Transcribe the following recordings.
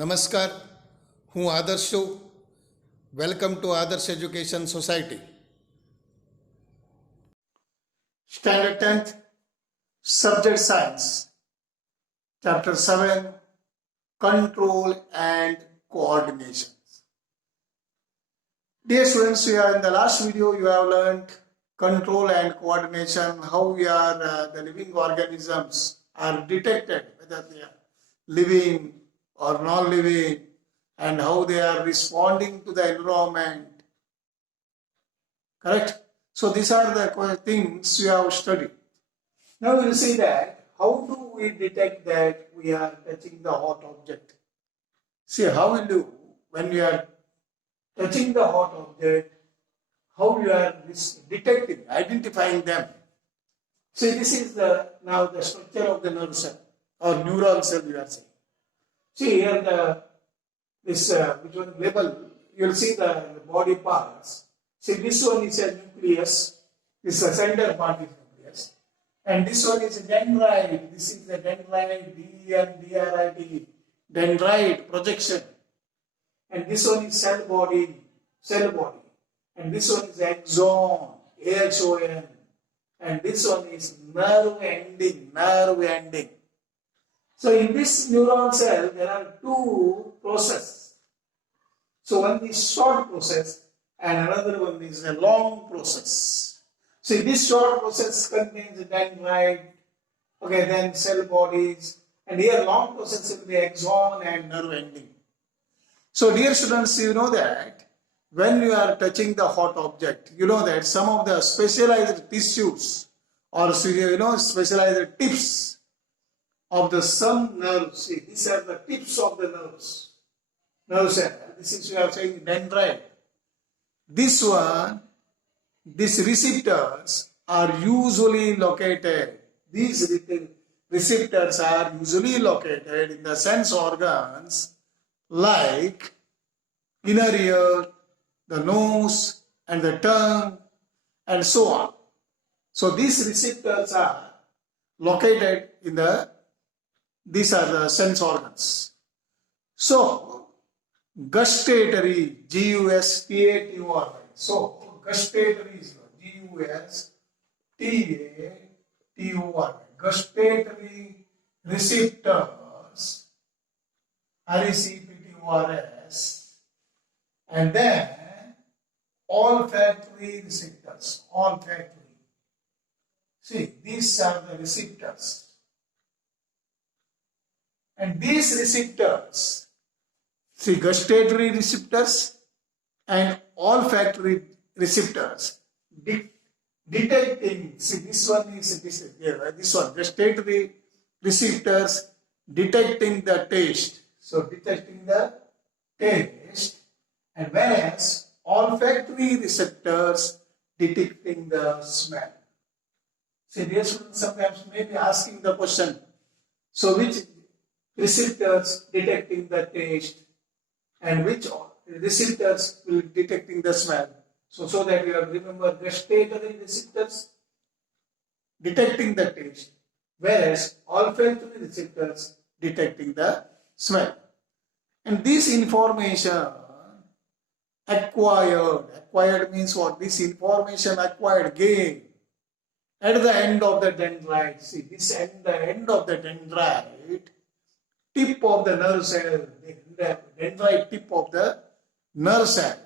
નમસ્કાર, હું આદર્શ છું. વેલકમ ટુ આદર્શ education society. Standard 10th, Subject Science, Chapter 7, Control and Coordination. Dear students, we are in the last video, you have learned control and coordination, how the living organisms are detected, whether they are living or non-living, and how they are responding to the environment. Correct? So these are the things we have studied. Now we will see that how do we detect that we are touching the hot object. See how we do when we are touching the hot object, how you are detecting, identifying them. See, this is now the structure of the nerve cell or neural cell we are saying. See here which one label, you will see the body parts. See, this one is a nucleus, this is a center part is nucleus, and this one is a dendrite. This is the dendrite, D-N-D-R-I-T, dendrite projection, and this one is cell body, and this one is axon, A-X-O-N, and this one is nerve ending. So in this neuron cell, there are two processes. So one is short process and another one is a long process. See, this short process contains dendrite, okay, then cell bodies, and here long process will be axon and nerve ending. So dear students, you know that when you are touching the hot object, you know that some of the specialized tissues or specialized tips of some nerves. See, these are the tips of the nerve cell. This is, we are saying, dendrite. These receptors are usually located. These receptors are usually located in the sense organs like inner ear, the nose, and the tongue, and so on. So these receptors are located in these are the sense organs. So, gustatory, G-U-S-T-A-T-O-R-Y. So, gustatory is G-U-S-T-A-T-O-R-Y. Gustatory receptors, R-E-C-P-T-O-R-S, and then olfactory receptors, olfactory. See, these are the receptors. And these receptors, see, gustatory receptors and olfactory receptors, detecting, see, this one, gustatory receptors detecting the taste. So, detecting the taste, and whereas olfactory receptors detecting the smell. See, dear students, sometimes may be asking the question, so which receptors detecting the taste and which receptors will detecting the smell? So that you have remember gustatory receptors detecting the taste, whereas olfactory receptors detecting the smell. And this information acquired means what? This information acquired, gained at the end of the dendrite. See, this the end of the dendrite, tip of the nerve cell, the dendrite tip of the nerve cell.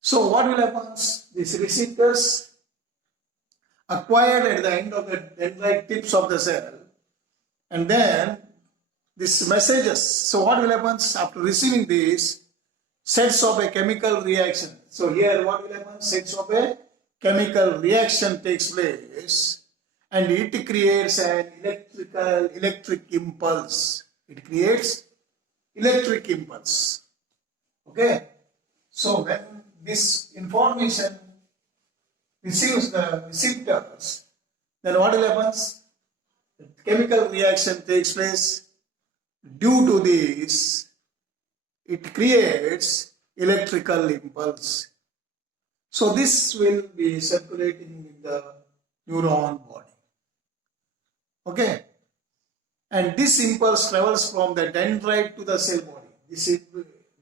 So what will happen? These receptors acquired at the end of the dendrite tips of the cell, and then these messages. So what will happen after receiving these? Sets of a chemical reaction. So here what will happen? Sets of a chemical reaction takes place, and it creates an electric impulse. It creates electric impulse. Okay? So when this information receives the receptors, then what will happen? The chemical reaction takes place. Due to this, it creates electrical impulse. So this will be circulating in the neuron body. Okay? And this impulse travels from the dendrite to the cell body.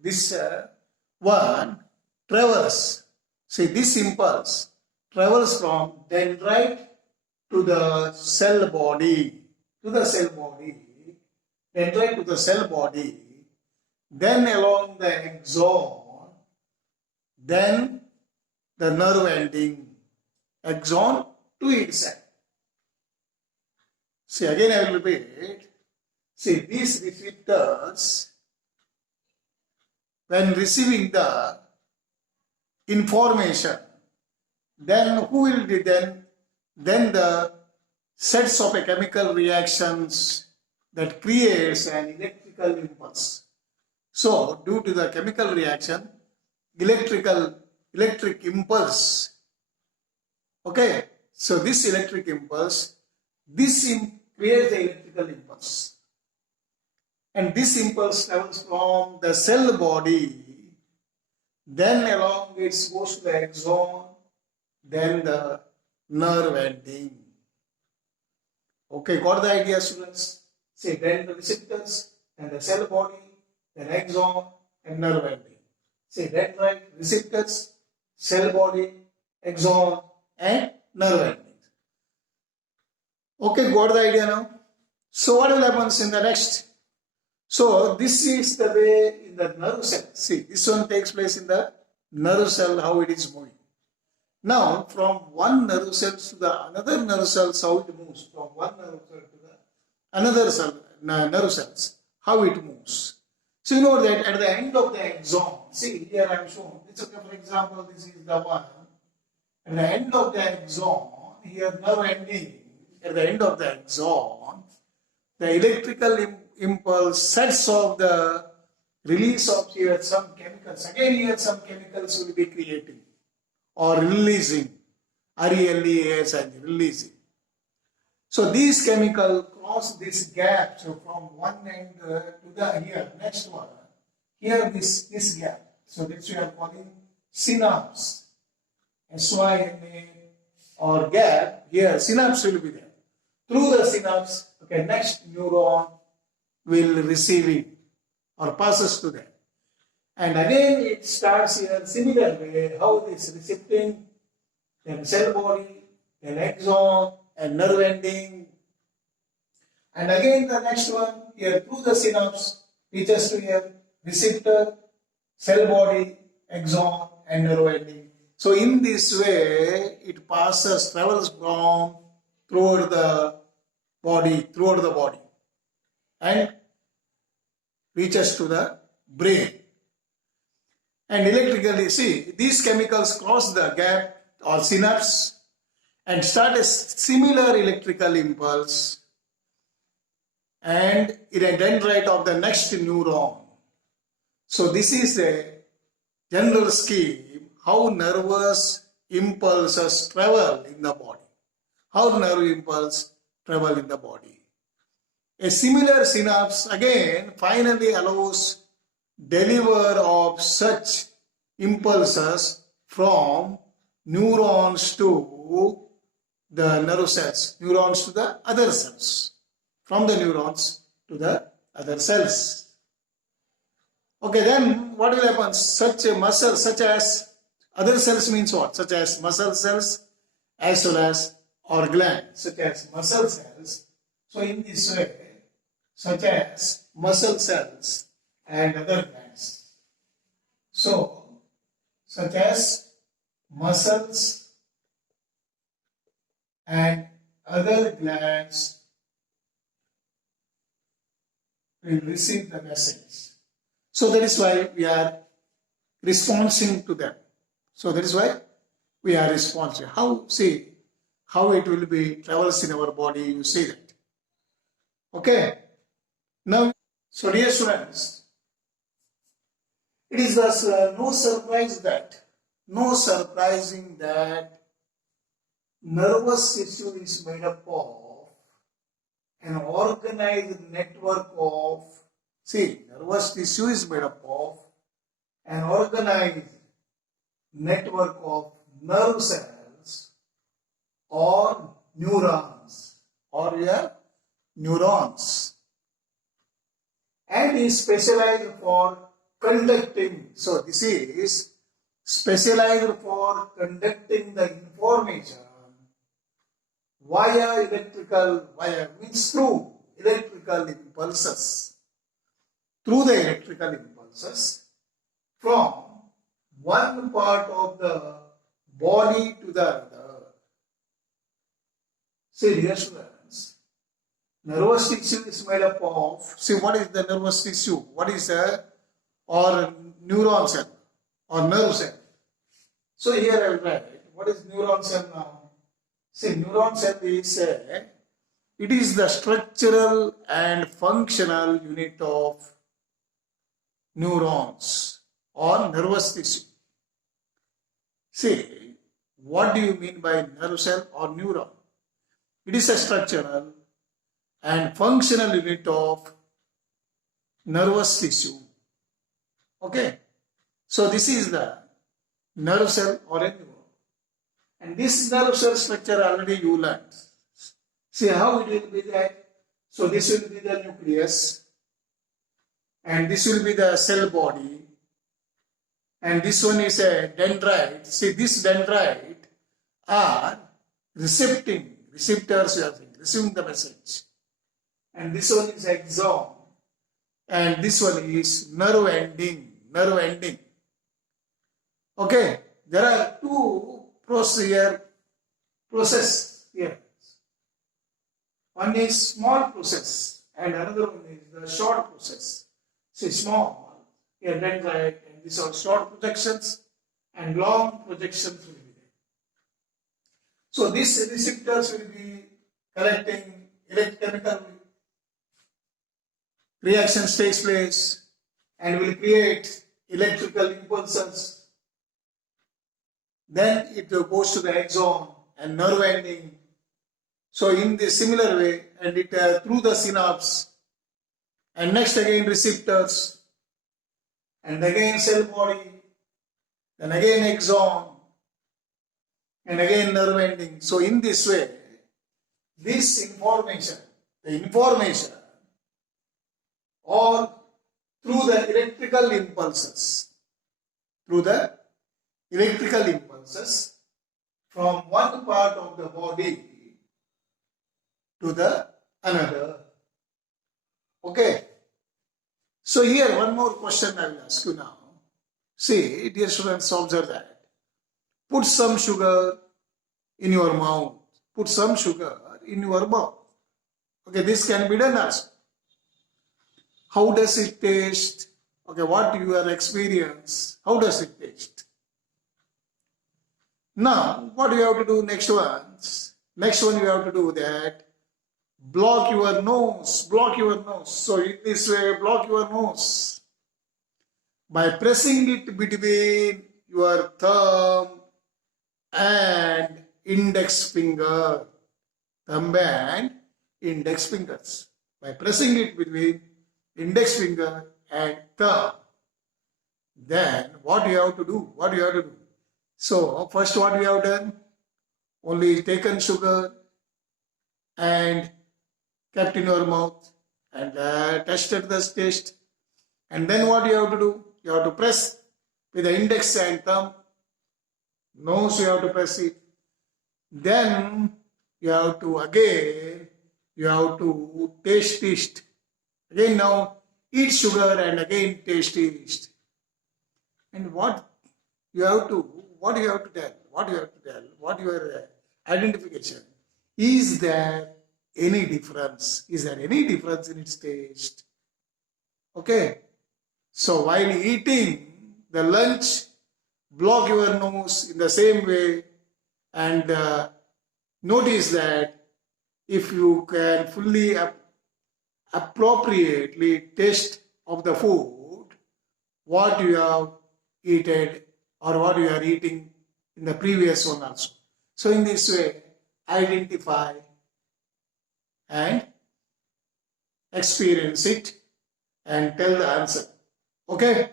This one travels. See, this impulse travels from dendrite to the cell body, dendrite to the cell body, then along the axon, then the nerve ending, axon to its end. See, again I will repeat. See, these receptors, when receiving the information, then who will be then the sets of a chemical reactions that creates an electrical impulse. So, due to the chemical reaction, electric impulse. Okay, so this electric impulse, creates the electrical impulse. And this impulse travels from the cell body, then along it goes to the axon, then the nerve ending. Okay, got the idea, students? Say, then the receptors, then the cell body, then axon, and nerve ending. Say, dendrite, receptors, cell body, axon, and nerve ending. Okay, got the idea now? So, what will happen in the next? So, this is the way in the nerve cell. See, this one takes place in the nerve cell, how it is moving. Now, from one nerve cell to the another nerve cells, how it moves. From one nerve cell to the another cell, nerve cells, how it moves. So, you know that at the end of the axon, see, here I am shown, for example, this is the one. At the end of the axon, here nerve ending, at the end of the axon, the electrical impulse sets off the release of here some chemicals. Again, here some chemicals will be creating or releasing, RELEAS and releasing. So these chemicals cross this gap. So from one end to the here, next one, here this gap. So this we are calling synapse, SYNA or gap. Here synapse will be there. Through the synapse, okay, next neuron will receive it or passes to them. And again it starts here similar way, how this recepting, then cell body, then axon and nerve ending. And again the next one here through the synapse reaches to here receptor, cell body, axon and nerve ending. So in this way it travels from throughout the body and reaches to the brain. And electrically, see, these chemicals cross the gap or synapse and start a similar electrical impulse and in a dendrite of the next neuron. So this is a general scheme how nervous impulses travel in the body. How nerve impulse travel in the body. A similar synapse again finally allows deliver of such impulses from neurons to the nerve cells, neurons to the other cells, from the neurons to the other cells. Okay, then what will happen? Such a muscle, such as other cells means what? Such as muscle cells as well as or glands, such as muscle cells. So in this way, such as muscle cells and other glands. So, such as muscles and other glands will receive the message. So that is why we are responding to them. So that is why we are responsive. How it will be travels in our body, you see that. Okay. Now, so dear students, it is thus no surprising that nervous tissue is made up of an organized network of, nervous tissue is made up of an organized network of nerve cells or neurons, and is specialized for conducting. So this is specialized for conducting the information via electrical, via means through electrical impulses. Through the electrical impulses from one part of the body to the other. See, dear students, nervous tissue is made up of, see what is the nervous tissue? What is a, or neuron cell or nerve cell? So here I will write, what is neuron cell now? See, neuron cell is it is the structural and functional unit of neurons or nervous tissue. See, what do you mean by nerve cell or neuron? It is a structural and functional unit of nervous tissue. Okay. So this is the nerve cell or a neuron. And this nerve cell structure already you learned. See how it will be that. So this will be the nucleus. And this will be the cell body. And this one is a dendrite. See, this dendrite are receptors, you are saying, receiving the message. And this one is axon. And this one is nerve ending. Okay, there are two process here. One is small process and another one is the short process. See, small, here dendrite, and these are short projections and long projections will be there. So these receptors will be collecting electrochemical reactions takes place and will create electrical impulses. Then it goes to the axon and nerve ending. So in the similar way, and it through the synapse, and next again receptors, and again cell body, then again axon, and again nerve ending. So in this way, this information, the information, or through the electrical impulses, from one part of the body to the another. Okay. So here one more question I will ask you now. See, dear students, observe that. Put some sugar in your mouth. Put some sugar in your mouth. Okay, this can be done also. How does it taste? Okay, what your experience? How does it taste? Now, what do you have to do next one? Next one you have to do that. Block your nose. So in this way, block your nose. By pressing it between your thumb and index finger. Thumb and index fingers. By pressing it between index finger and thumb. Then what you have to do? So first what we have done? Only taken sugar and kept in your mouth and tested the taste. And then what you have to do? You have to press with the index and thumb. Nose you have to press it. Then you have to taste. Again now eat sugar and again taste. And what you have to tell? What your identification? Is there any difference? In its taste? Okay. So while eating the lunch, block your nose in the same way and notice that if you can fully appropriately taste of the food, what you have eaten or what you are eating in the previous one also. So in this way, identify and experience it and tell the answer. Okay?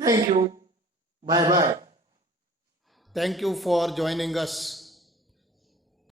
Thank you. Bye-bye. Thank you for joining us.